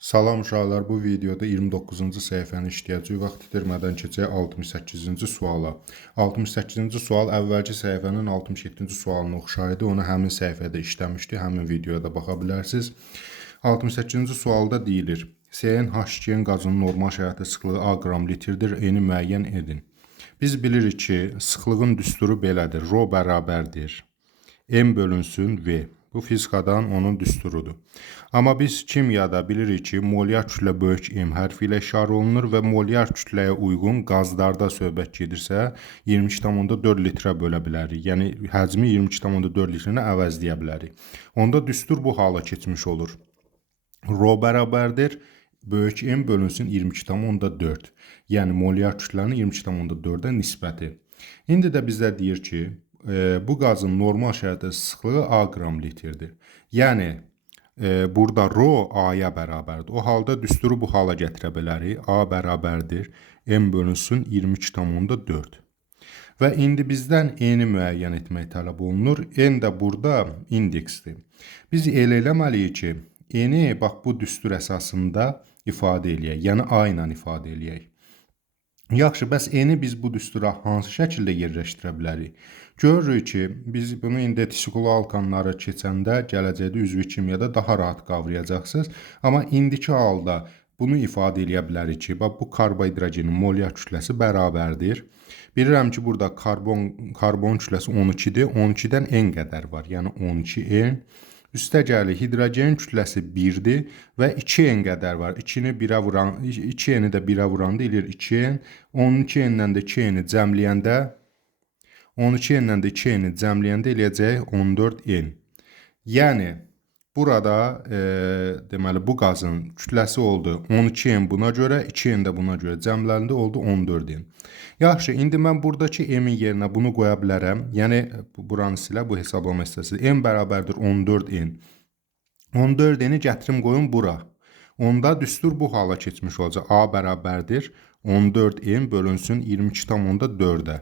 Salam uşaqlar, bu videoda 29-cu səhifəni işləyəcəyik. Vaxt itirmədən keçək 68-ci suala. 68-ci sual əvvəlki səhifənin 67-ci sualına oxşaydı. Onu həmin səhifədə işləmişdi, həmin videoda baxa bilərsiniz. 68-ci sualda deyilir: SN H2-nin qazının normal şəraitdə sıxlığı A qram litrdir, Eni müəyyən edin. Biz bilirik ki, sıxlığın düsturu belədir. Rho bərabərdir M bölünsün V. Bu fizikadan onun düsturudur. Amma biz kimyada bilirik ki, molyar kütlə böyük M hərfi ilə işarə olunur və molyar kütləyə uyğun qazlarda söhbət gedirsə 22,4 litrə bölə bilərik. Yəni həcmi 22,4 litrini əvəzləyə bilərik. Onda düstur bu hala keçmiş olur. Rho bərabərdir böyük M bölünsün 22,4. Yəni molyar kütlənin 22,4-ə nisbəti. İndi də bizdə deyir ki, bu qazın normal şəraitdə sıxlığı A qram litrdir. Yəni burada rho A-ya bərabərdir. O halda düsturu bu hala gətirə bilərik. A bərabərdir M bölünsün 22,4. Və indi bizdən N-i müəyyən etmək tələb olunur. N də burada indeksdir. Biz elə eləməliyik ki, N-i bax bu düstur əsasında ifadə eləyək. Yəni A ilə ifadə eləyək. Yaxşı, bəs N-i biz bu düstura hansı şəkildə yerləşdirə bilərik? Görürük ki, biz bunu indi tisikulu alkanları keçəndə gələcəkdə üzvü kimyada daha rahat qavrayacaqsınız. Amma indiki halda bunu ifadə edə bilərik ki, bax bu karbohidrogenin molyar kütləsi bərabərdir. Bilirəm ki, burada karbon kütləsi 12-dir. 12-dən N qədər var, yəni 12N. Üstəgəli hidrogen kütləsi 1-dir və 2N qədər var. 2-ni 1-ə vuran, 2N-i də 1-ə vuranda eləyir 2N. 12N-dən də 2N-i cəmləyəndə 12N-dən də 2N-i cəmləyəndə eləyəcək 14N. Yəni burada deməli bu qazın kütləsi oldu 12N buna görə, 2N də buna görə cəmləndi oldu 14N. Yaxşı, indi mən buradakı M-in yerinə bunu qoya bilərəm. Yəni buranı silə, bu hesablama hissəsi. M bərabərdir 14N. 14N-i gətirim qoyun bura. Onda düstur bu hala keçmiş olacaq. A bərabərdir 14N bölünsün 22,4-ə.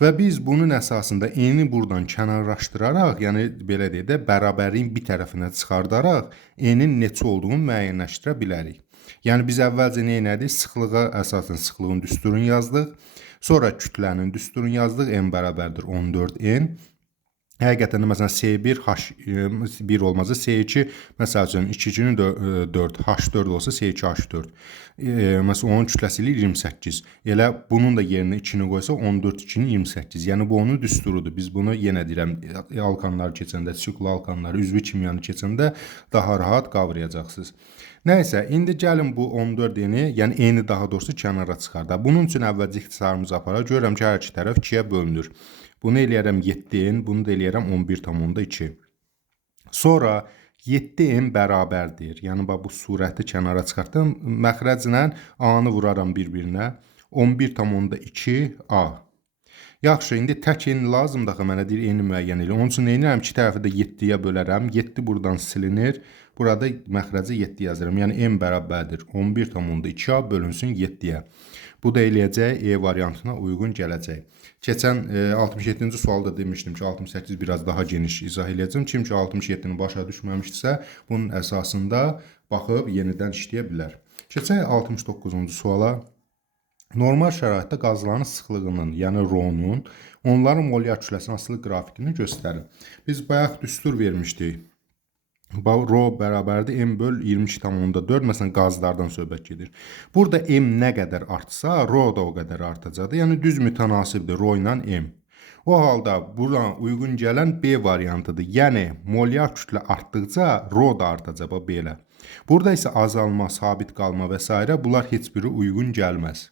Və biz bunun əsasında N-i buradan kənarlaşdıraraq, yəni belə deyək də, bərabərliyin bir tərəfinə çıxardaraq N-in neçə olduğunu müəyyənləşdirə bilərik. Yəni biz əvvəlcə nə etdik? Sıxlığa əsasən sıxlığın düsturunu yazdıq. Sonra kütlənin düsturunu yazdıq. M bərabərdir 14N. Həqiqətən də məsələn C1 H1 olmazsa C2 məsəl üçün 2-cinin 4 H4 olsa C2 H4. Məsələn onun kütləsi ilə 28. Elə bunun da yerinə 2-ni qoysa 14 2-nin 28. Yəni bu onun düsturudur. Biz bunu yenə deyirəm alkanları keçəndə, siklo alkanları, üzvü kimyanı keçəndə daha rahat qavrayacaqsınız. Nəysə, indi gəlin bu 14N-i, yəni N-i daha doğrusu kənara çıxardaq. Bunun üçün əvvəlcə ixtisarımızı aparaq. Görürəm ki, hər iki tərəf 2-yə bölünür. Bunu eləyərəm 7N, bunu da eləyərəm 11,2. Sonra 7N bərabərdir. Yəni bu surəti kənara çıxartdım. Məxrəclə A-nı vuraram bir-birinə. 11,2A. Yaxşı, indi tək N lazımdır axı mənə deyir N-i müəyyən elə. Onun üçün nə edirəm? İki tərəfi də 7-yə bölərəm. 7 buradan silinir. Burada məxrəcə 7 yazıram. Yəni M bərabərdir 11,2A bölünsün 7-yə. Bu da eləyəcək E variantına uyğun gələcək. Keçən 67-ci sualda demişdim ki, 68 biraz daha geniş izah edəcəm. Kim ki 67-ni başa düşməmişdirsə, bunun əsasında baxıb yenidən işləyə bilər. Keçək 69-cu suala. Normal şəraitdə qazların sıxlığının, yəni Rho-nun, onların molyar kütləsinin asılı qrafikini göstərin. Biz bayaq düstur vermişdik. Rho bərabərdir M böl 22,4. Məsələn, qazlardan söhbət gedir. Burada M nə qədər artsa, Rho da o qədər artacaqdır. Yəni düz mütənasibdir Rho ilə M. O halda buradan uyğun gələn B variantıdır. Yəni molyar kütlə artdıqca Rho da artacaq belə. Burada isə azalma, sabit qalma və s. bunlar heç biri uyğun gəlməz.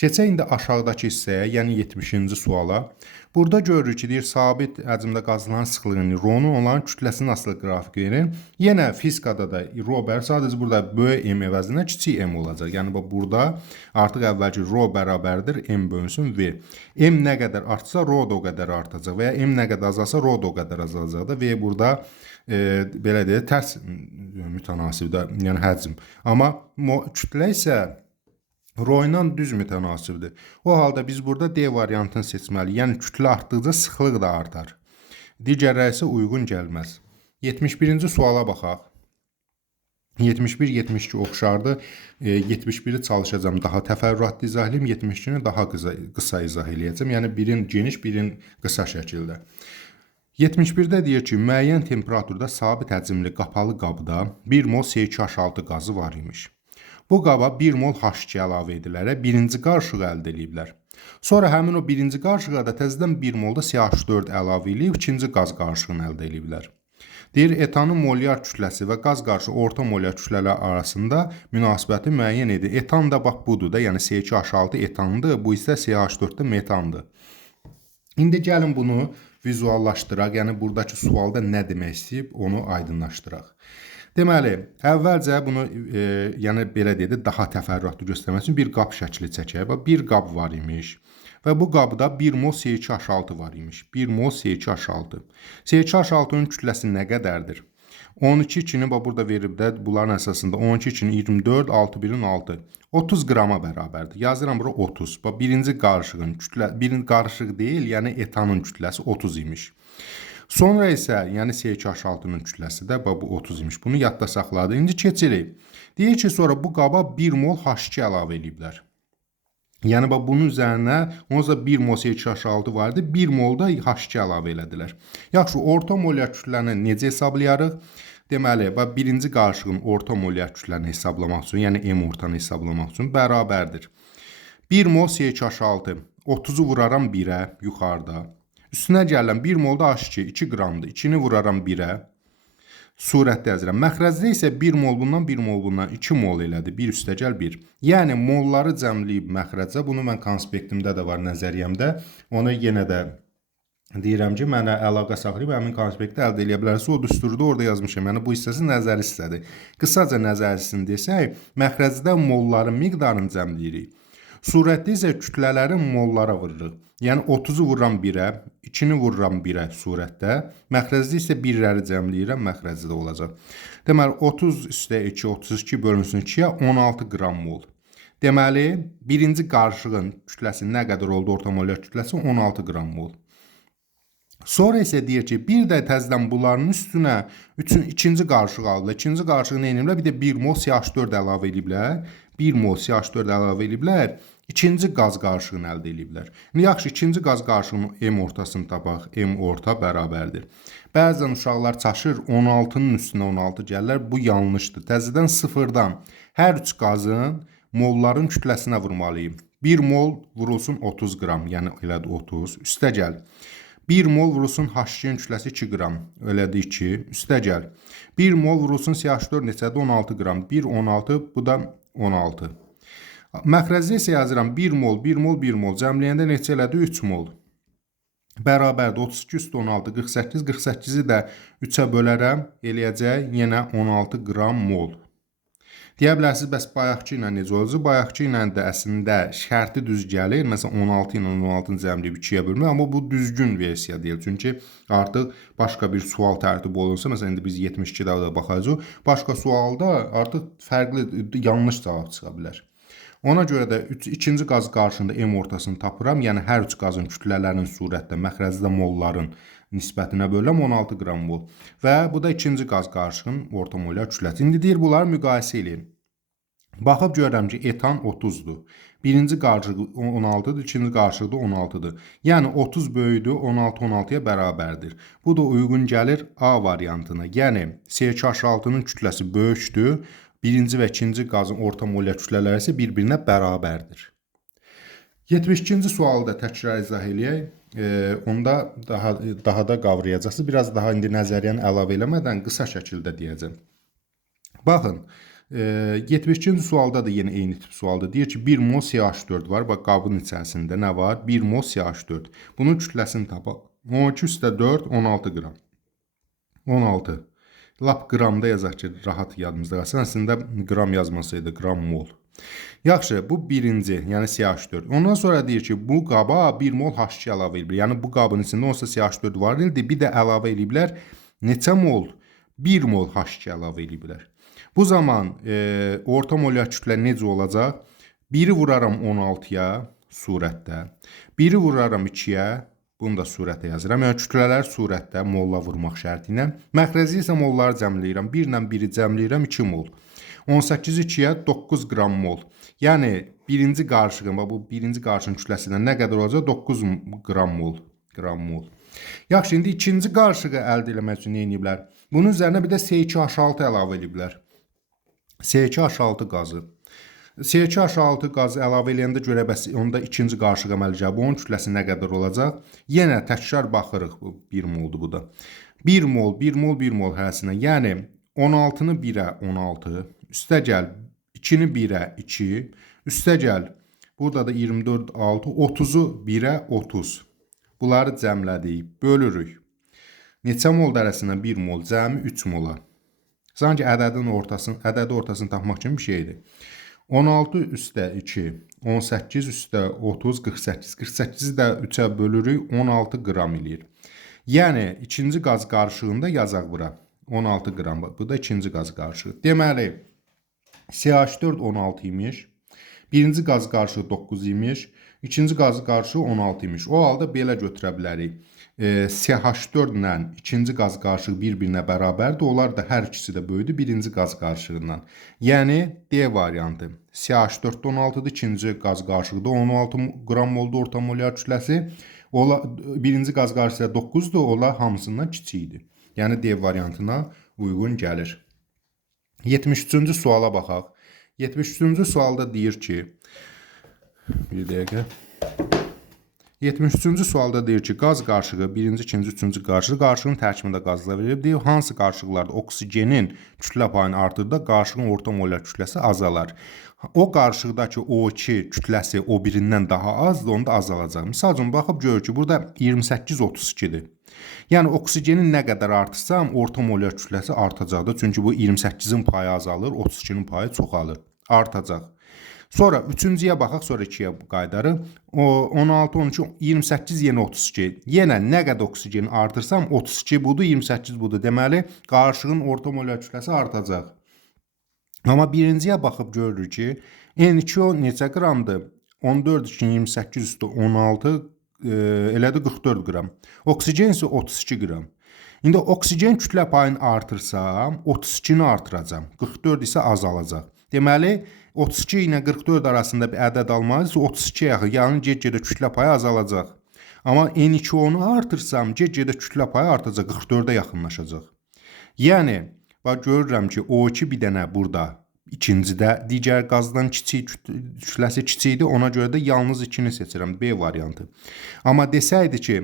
Keçək indi aşağıdakı hissəyə, yəni 70-ci suala. Burada görürük ki, deyir, sabit həcmdə qazların sıxlığını, Rho-nun onların kütləsinin asılı qrafik verir. Yenə fizikada da Rho sadəcə burada böyük M əvəzinə kiçik M olacaq. Yəni burada artıq əvvəlki Rho bərabərdir M bölünsün V. M nə qədər artsa, Rho da o qədər artacaq və ya M nə qədər azalsa, Rho da o qədər azalacaqdır. V burada belə deyək, tərs mütənasibdir, yəni həcm. Amma kütlə isə Rho ilə düz mütənasibdir. O halda biz burada D variantını seçməliyik. Yəni kütlə artdıqca sıxlıq da artar. Digərləri isə uyğun gəlməz. 71-ci suala baxaq. 71, 72 oxşardır. 71-i çalışacağım daha təfərrüatlı izah edeyim, 72-ni daha qısa izah edəcəm. Yəni birin geniş, birin qısa şəkildə. 71-də deyir ki, müəyyən temperaturda sabit həcmli qapalı qabda 1 mol C2H6 qazı var imiş. Bu qaba 1 mol H2 əlavə edilərək birinci qarışığı əldə ediblər. Sonra həmin o birinci qarışığa da təzədən 1 mol da CH4 əlavə edib ikinci qaz qarışığını əldə ediblər. Deyir, etanın molyar kütləsi və qaz qarışığı orta molyar kütlələr arasında münasibəti müəyyən edir. Etan da bax budur da, yəni C2H6 etandır, bu isə CH4 də metandır. İndi gəlin bunu vizuallaşdıraq, yəni buradakı sualda nə demək istəyib, onu aydınlaşdıraq. Deməli, əvvəlcə bunu yəni belə dedi, daha təfərrüatlı göstərmək üçün bir qab şəkli çəkək. Bax, bir qab var imiş. Və bu qabda 1 mol C2H6 var imiş. 1 mol C2H6. C2H6-nın kütləsi nə qədərdir? 12 2-ni burada verib də bunların əsasında 12 2-ni 24, 6 1-in 6. 30 qrama bərabərdir. Yazıram bura 30. Bax, birinci qarışığın birinci qarışıq deyil, yəni etanın kütləsi 30 imiş. Sonra isə, yəni C2H6-nın kütləsi də bu 30 imiş. Bunu yadda saxladı. İndi keçirik. Deyir ki, sonra bu qaba 1 mol H2 əlavə ediblər. Yəni bax bunun üzərinə onsuz da 1 mol C2H6 vardı, 1 mol da H2 əlavə elədilər. Yaxşı, orta molyar kütləni necə hesablayarıq? Deməli, bax birinci qarışığın orta molyar kütləni hesablamaq üçün, yəni M ortanı hesablamaq üçün bərabərdir. 1 mol C2H6, 30-u vuraram 1-ə yuxarıda. Üstünə gəlirəm 1 mol da H2, 2 qramdır. 2-ni vuraram 1-ə. Surətdə yazıram. Məxrəcdə isə 1 mol bundan, 1 mol bundan 2 mol elədi. 1 üstəgəl 1. Yəni molları cəmləyib məxrəcə, bunu mən konspektimdə də var, nəzəriyyəmdə. Onu yenə də deyirəm ki, mənə əlaqə saxlayıb həmin konspekti əldə edə bilərsiniz. O düsturda orada yazmışam. Yəni bu hissəsi nəzəri hissədir. Qısaca nəzərisini desək, məxrəcdə molların miqdarını cəmləyirik. Surətdə isə kütlələrin mollara vururuq. Yəni 30-u vururam 1-ə, 2-ni vururam 1-ə surətdə. Məxrəcdə isə 1-ləri cəmləyirəm, məxrəcdə olacaq. Deməli, 30 üstə 2, 32 bölünsün 2-yə 16 qram mol. Deməli, birinci qarışığın kütləsi nə qədər oldu, orta molyar kütləsi 16 qram mol. Sonra isə deyir ki, bir də təzədən bunların üstünə ikinci qarışıq aldılar. İkinci qarışığı nə ediblər? Bir də 1 mol CH4 əlavə ediblər. 1 mol CH4 əlavə ediblər. İkinci qaz qarışığını əldə ediblər. Yaxşı, ikinci qaz qarışığının M ortasını tapaq. M orta bərabərdir. Bəzən uşaqlar çaşır, 16-nın üstünə 16 gəlirlər. Bu yanlışdır. Təzədən sıfırdan hər üç qazın molların kütləsinə vurmalıyım. 1 mol vurulsun 30 qram, yəni elədi 30. Üstə gəl. 1 mol vurulsun H2-nin kütləsi 2 qram, elədi 2. Üstə gəl. 1 mol vurulsun CH4 neçədir? 16 qram. 1, 16, bu da 16. Məxrəcdə isə yazıram 1 mol, 1 mol, 1 mol. Cəmləyəndə neçə elədi? 3 mol. Bərabərdir 32 üstə 16, 48. 48-i də 3-ə bölərəm, eləyəcək yenə 16 qram mol. Deyə bilərsiniz, bəs bayaqçı ilə necə olacaq? Bayaqçı ilə də əslində şərti düz gəlir. Məsələn, 16 ilə 16-nı cəmləyib 2-yə bölmək, amma bu düzgün versiya deyil. Çünki artıq başqa bir sual tərtibi olunsa, məsələn, indi biz 72-də də baxacağıq, başqa sualda artıq fərqli, yanlış cavab çıxa bilər. Ona görə də ikinci qaz qarşında M ortasını tapıram. Yəni, hər üç qazın kütlələrinin surətdə, məxrəcdə molların nisbətinə bölürəm 16 qram mol. Və bu da ikinci qaz qarışığının orta molyar kütləsi. İndi deyir, bunları müqayisə edin. Baxıb görürəm ki, etan 30-dur. Birinci qarışıq 16-dır, ikinci qarışıq da 16-dır. Yəni 30 böyüdür, 16 16-ya bərabərdir. Bu da uyğun gəlir A variantına. Yəni C2H6-nın kütləsi böyükdür. Birinci və ikinci qazın orta molyar kütlələri isə bir-birinə bərabərdir. 72-ci sualı da təkrar izah eləyək. Onda daha da qavrayacaqsınız. Biraz daha indi nəzəriyyəni əlavə eləmədən qısa şəkildə deyəcəm. Baxın, 72-ci sualda da yenə eyni tip sualda. Deyir ki, 1 mol CH4 var. Bax, qabın içərisində nə var? 1 mol CH4. Bunun kütləsini tapaq. 12 üstə 4, 16 qram. 16. Lap qramda yazaq ki, rahat yadımızda qalsın. Əslində qram yazmasaydı, qram mol. Yaxşı, bu birinci, yəni CH4. Ondan sonra deyir ki, bu qaba 1 mol H2 əlavə edilir. Yəni bu qabın içində olsa CH4 var idi, bir də əlavə ediblər. Neçə mol? 1 mol H2 əlavə ediblər. Bu zaman orta molyar kütlə necə olacaq? 1-i vuraram 16-ya surətdə. 1-i vuraram 2-yə. Bunu da surətə yazıram. Yəni kütlələr surətdə molla vurmaq şərti ilə. Məxrəzi isə molları cəmləyirəm. 1 ilə 1-i cəmləyirəm 2 mol. 18 2-yə 9 qram mol. Yəni birinci qarışığın, bu birinci qarışığın kütləsindən nə qədər olacaq? 9 qram mol. Yaxşı, indi ikinci qarışığı əldə etmək üçün nə ediblər? Bunun üzərinə bir də C2H6 əlavə ediblər. C2H6 qazı. C2H6 qazı əlavə edəndə görə bəs onda ikinci qarışıq əmələ gəlir. Bunun kütləsi nə qədər olacaq? Yenə təkrar baxırıq. Bu 1 moldur bu da. 1 mol, 1 mol, 1 mol hərəsinə. Yəni 16-nı 1-ə 16, üstə gəl 2-ni 1-ə 2, üstə gəl burada da 24 6, 30-u 1-ə 30. Bunları cəmlədik, bölürük. Neçə mol dərəsindən 1 mol, cəmi 3 mola. Sanki ədədi ortasını tapmaq kimi bir şeydir. 16 üstə 2, 18 üstə 30, 48. 48-i də 3-ə bölürük, 16 qram eləyir. Yəni, ikinci qaz qarışığında yazaq bura. 16 qram, bu da ikinci qaz qarışığı. Deməli, CH4 16 imiş, birinci qaz qarışığı 9 imiş, ikinci qaz qarışığı 16 imiş. O halda belə götürə bilərik. CH4 ilə ikinci qaz qarışığı bir-birinə bərabərdir. Onlar da hər ikisi də böyüdür birinci qaz qarışığından. Yəni D variantı. CH4 16-dır, ikinci qaz qarışığı da 16 qram oldu orta molyar kütləsi. Birinci qaz qarışığı 9-dur, onlar hamısından kiçikdir. Yəni D variantına uyğun gəlir. 73-cü suala baxaq. 73-cü sualda deyir ki, bir dəqiqə. 73-cü sualda deyir ki, qaz qarışığı, birinci, ikinci, üçüncü qarışığı qarışığın tərkibində qazlar verilib. Deyir, hansı qarışıqlarda oksigenin kütlə payını artırda qarışığın orta molyar kütləsi azalar. O qarışıqdakı O2 kütləsi o birindən daha azdır, onda azalacaq. Misal üçün, baxıb görür ki, burada 28-32-dir. Yəni, oksigenin nə qədər artırsam, orta molyar kütləsi artacaqdır. Çünki bu 28-in payı azalır, 32-nin payı çoxalır, artacaq. Sonra üçüncüyə baxaq, sonra 2-yə qaydarıq. 16, 13, 28, yenə 32. Yenə nə qədər oksigeni artırsam, 32 budur, 28 budur. Deməli, qarışığın orta molyar kütləsi artacaq. Amma birinciyə baxıb görürük ki, N2O neçə qramdır? 14 2, 28 üstü 16, elədir 44 qram. Oksigen isə 32 qram. İndi oksigen kütlə payını artırsam, 32-ni artıracam. 44 isə azalacaq. Deməli, 32 ilə 44 arasında bir ədəd almalıyız. 32-yə yaxın, yəni get-gedə kütlə payı azalacaq. Amma N2O-nu artırsam, get-gedə kütlə payı artacaq, 44-ə yaxınlaşacaq. Yəni, bax görürəm ki, O2 bir dənə burada ikincidə, digər qazdan kütləsi kiçikdir, ona görə də yalnız 2-ni seçirəm, B variantı. Amma desəydi ki,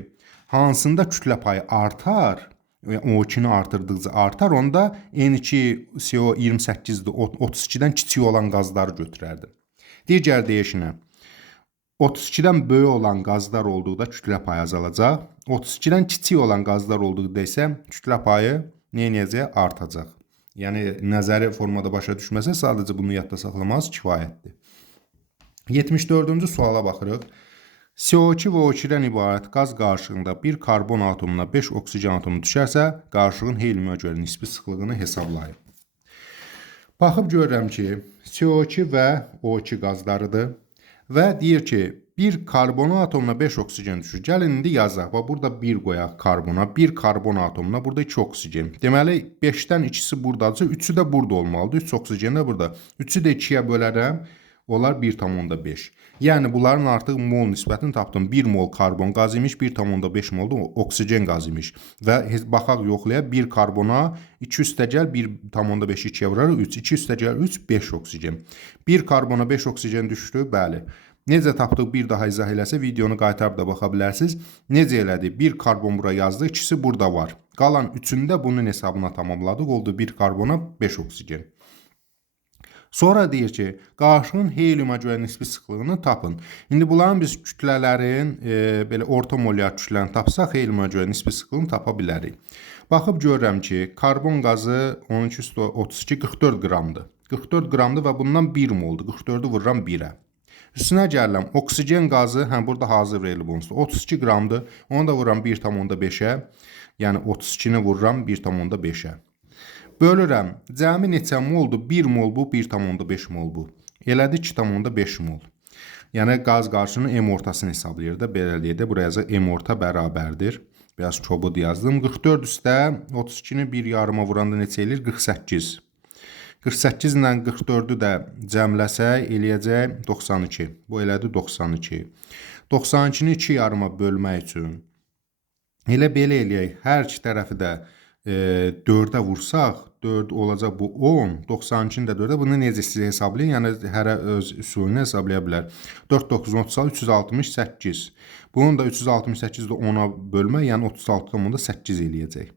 hansında kütlə payı artar, O2-ni artırdıqca artar, onda N2 CO 28-dir, 32-dən kiçik olan qazları götürərdim. Digər deyişinə, 32-dən böyük olan qazlar olduqda kütlə payı azalacaq, 32-dən kiçik olan qazlar olduqda isə kütlə payı nə edəcək? Artacaq. Yəni, nəzəri formada başa düşməsə, sadəcə bunu yadda saxlamanız kifayətdir. 74-cü suala baxırıq. CO2 və O2-dən ibarət qaz qarışığında bir karbon atomuna 5 oksigen atomu düşərsə, qarışığın helium'a görə nisbi sıxlığını hesablayın. Baxıb görürəm ki, CO2 və O2 qazlarıdır və deyir ki, bir karbon atomuna 5 oksigen düşür. Gəlin indi yazaq. Bax, burada 1 qoyaq karbona, bir karbon atomuna, burada 2 oksigen. Deməli, 5-dən ikisi buradadır, 3-ü də burada olmalıdır. 3 oksigen də burada. 3-ü də 2-yə bölərəm. Onlar 1,5. Yəni, bunların artıq mol nisbətini tapdım. 1 mol karbon qaz imiş, 1,5 mol da oksigen qaz imiş. Və baxaq yoxlayaq, 1 karbona 2 üstəgəl 1,5 2-yə vurarıq, 3. 2 üstəgəl 3, 5 oksigen. 1 karbona 5 oksigen düşdü, bəli. Necə tapdıq, bir daha izah eləsə, videonu qaytarıb da baxa bilərsiniz. Necə elədik? 1 karbon bura yazdı, ikisi burada var. Qalan 3-ünü də bunun hesabına tamamladıq. Oldu 1 karbona 5 oksigen. Sonra deyir ki, qarışığın helium'a görə nisbi sıxlığını tapın. İndi bunların biz kütlələrin, belə orta molyar kütlələrini tapsaq, helium'a görə nisbi sıxlığını tapa bilərik. Baxıb görürəm ki, karbon qazı 12-32, 44 qramdır. 44 qramdır və bundan 1 moldur. 44-ü vururam 1-ə. Üstünə gəlirəm, oksigen qazı, burada hazır verilib onsuz, 32 qramdır. Onu da vururam 1,5-ə, yəni 32-ni vururam 1,5-ə. Bölürəm, cəmi neçə moldur? 1 mol bu, 1,5 mol bu. Elədi 2,5 mol. Yəni, qaz qarışığının M ortasını hesablayır da, beləliyyə də buraya yazaq, M orta bərabərdir. Biraz kobud yazdım. 44 üstə 32-ni 1 yarıma vuranda neçə eləyir? 48. 48 ilə 44-ü də cəmləsək eləyəcək 92. Bu elədi 92. 92-ni 2 yarıma bölmək üçün elə belə eləyək. Hər iki tərəfi də 4-ə vursaq, 4 olacaq bu 10, 92-ni də 4-ə. Bunu necə siz hesablayın? Yəni hərə öz üsulunu hesablaya bilər. 4 9 36 368. Bunun da 368-i də 10-a bölmək, yəni 36,8 eləyəcək.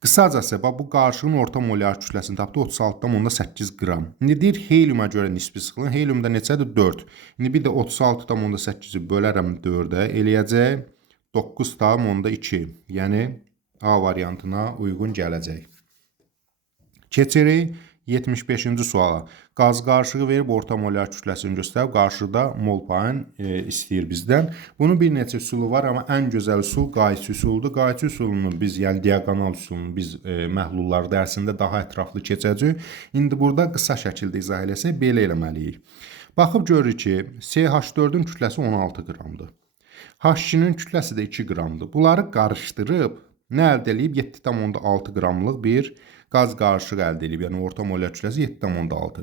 Qısacası bu qarşının orta molyar kütləsini tapdı 36,8 qram. İndi deyir helyuma görə nisbi sıxlığın. Helyumda neçədir? 4. İndi bir də 36,8-i bölərəm 4-ə eləyəcək 9,2. Yəni A variantına uyğun gələcək. Keçirik 75-ci suala. Qaz qarışığı verib orta molyar kütləsini göstərib, qarşıda mol payını istəyir bizdən. Bunun bir neçə üsulu var, amma ən gözəl üsul qayçı üsuludur. Qayçı üsulunu biz, yəni diaqonal üsulunu biz məhlullar dərsində daha ətraflı keçəcəyik. İndi burada qısa şəkildə izah eləsək belə eləməliyik. Baxıb görürük ki, CH4-ün kütləsi 16 qramdır. H2-nin kütləsi də 2 qramdır. Bunları qarışdırıb nə əldə edib? 7,6 qramlıq bir qaz qarışığı əldə edib. Yəni orta molyar kütləsi 7,6.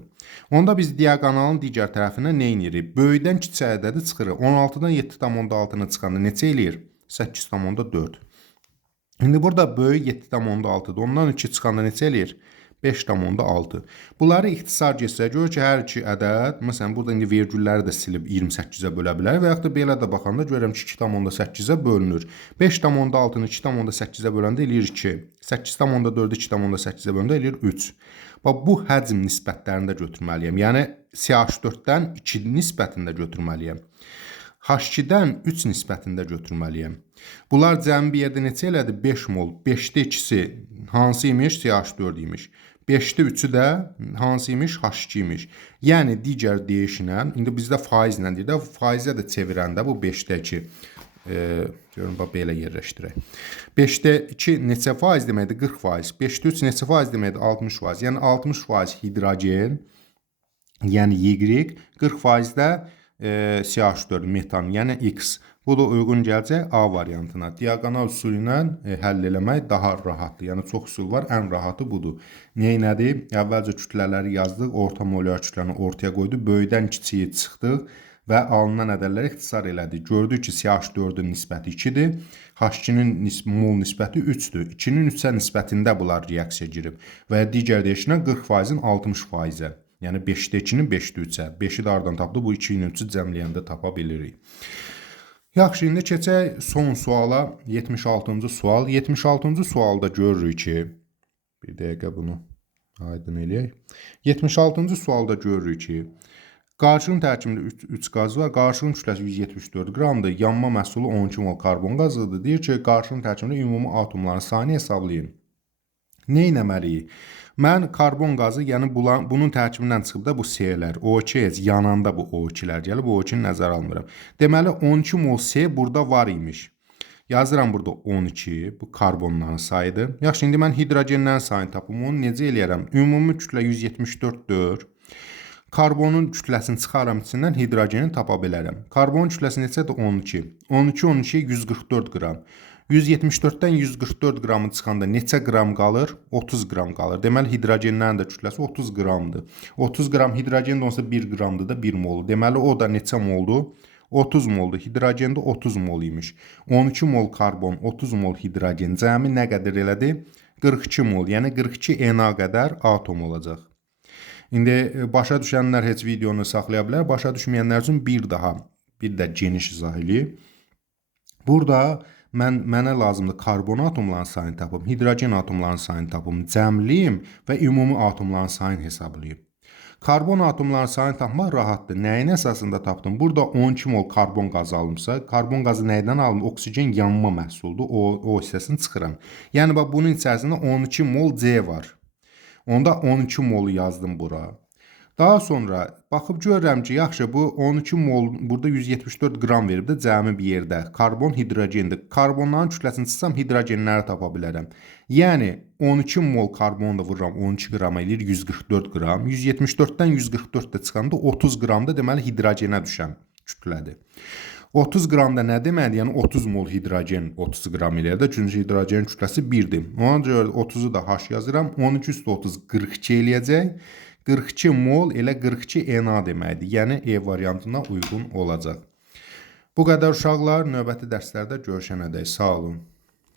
Onda biz diaqonalın digər tərəfinə nə edirik? Böyükdən kiçik ədədi çıxırıq. 16-dan 7,6-nı çıxanda neçə eləyir? 8,4. İndi burada böyük 7,6-dır. Ondan 2 çıxanda neçə eləyir? 5,6. Bunları ixtisar geçsək, görür ki, hər iki ədəd, məsələn, burada indi vergülləri də silib 28-ə bölə bilər və yaxud da belə də baxanda görürəm ki, 2,8-ə bölünür. 5,6-nı 2,8-ə böləndə eləyir 2. 8,4-ü 2,8-ə böləndə eləyir 3. Bu həcm nisbətlərində götürməliyəm. Yəni, CH4-dən 2 nisbətində götürməliyəm. H2-dən 3 nisbətində götürməliyəm. Bunlar cəmi bir yerdə neçə elədi? 5 mol. 5-də 2-si hansı imiş? CH4 imiş. 5-də 3-ü də hansı imiş? H2 imiş. Yəni, digər deyişlə, indi bizdə faizlə deyir də, faizə də çevirəndə bu 5-də 2. Görün, belə yerləşdirək. 5-də 2 neçə faiz deməkdir? 40 faiz. 5-də 3 neçə faiz deməkdir? 60 faiz. Yəni, 60 faiz hidrogen, yəni Y, 40 faizdə CH4 metan, yəni X. Bu da uyğun gələcək A variantına. Diaqonal üsulu ilə həll eləmək daha rahatdır. Yəni çox üsul var, ən rahatı budur. Nədir? Əvvəlcə kütlələri yazdıq, orta molyar kütləni ortaya qoydu, böyükdən kiçiyə çıxdıq və alınan ədədləri ixtisar elədik. Gördük ki, CH4-ün nisbəti 2-dir, H2-nin mol nisbəti 3-dür. 2-nin 3-ə nisbətində bunlar reaksiya girib və digər deyişlə 40%-in 60%-ə. Yəni 5-də 2-nin 5-də 3-ə. 5-i də aradan tapdı, bu 2 ilə 3-ü cəmləyəndə tapa bilirik. Yaxşı, indi keçək son suala, 76-cı sual. 76-cı sualda görürük ki, bir dəqiqə bunu aydın eləyək. 76-cı sualda görürük ki, qarışığın tərkibində 3 qaz var, qarışığın kütləsi 174 qramdır, yanma məhsulu 12 mol karbon qazıdır. Deyir ki, qarışığın tərkibində ümumi atomların sayını hesablayın. Nə etməliyik? Mən karbon qazı, yəni bunun tərkibindən çıxıb da bu C-lər, O2 yananda bu O2-lər gəlib, O2-ni nəzərə almıram. Deməli, 12 mol C burada var imiş. Yazıram burada 12, bu karbonların sayıdır. Yaxşı, indi mən hidrogenlərin sayını tapım, onu necə eləyərəm? Ümumi kütlə 174-dür. Karbonun kütləsini çıxaram içindən hidrogeni tapa bilərəm. Karbonun kütləsi neçədir? 12. 12, 12, 144 qram. 174-dən 144 qramı çıxanda neçə qram qalır? 30 qram qalır. Deməli, hidrogenlərin də kütləsi 30 qramdır. 30 qram hidrogen də olsa 1 qramdır da 1 moldur. Deməli, o da neçə moldur? 30 moldur. Hidrogen də 30 mol imiş. 12 mol karbon, 30 mol hidrogen cəmi nə qədər elədi? 42 mol. Yəni, 42 Na qədər atom olacaq. İndi başa düşənlər heç videonu saxlaya bilər. Başa düşməyənlər üçün bir də geniş izah eləyib. Burada mənə lazımdır karbon atomlarının sayını tapım, hidrogen atomlarının sayını tapım, cəmliyim və ümumi atomların sayını hesablayım. Karbon atomlarının sayını tapmaq rahatdır. Nəyin əsasında tapdım? Burada 12 mol karbon qazı alınmışsa, karbon qazı nəydən alınır? Oksigen yanma məhsuludur. O hissəsini çıxıram. Yəni, bunun içərisində 12 mol C var. Onda 12 molu yazdım bura. Daha sonra baxıb görürəm ki, yaxşı, bu 12 mol, burada 174 qram verib də cəmi bir yerdə. Karbon, hidrogendir. Karbonların kütləsini çıxsam, hidrogenləri tapa bilərəm. Yəni, 12 mol karbonu da vururam, 12 qram eləyir, 144 qram. 174-dən 144 də çıxanda 30 qram da deməli hidrogenə düşən kütlədir. 30 qram da nə deməkdir? Yəni 30 mol hidrogen 30 qram eləyir də, çünki hidrogenin kütləsi 1-dir. Ona görə 30-u da H yazıram. 12 üstü 30 42 eləyəcək. 42 mol elə 42 Na deməkdir. Yəni E variantına uyğun olacaq. Bu qədər uşaqlar, növbəti dərslərdə görüşənədək sağ olun.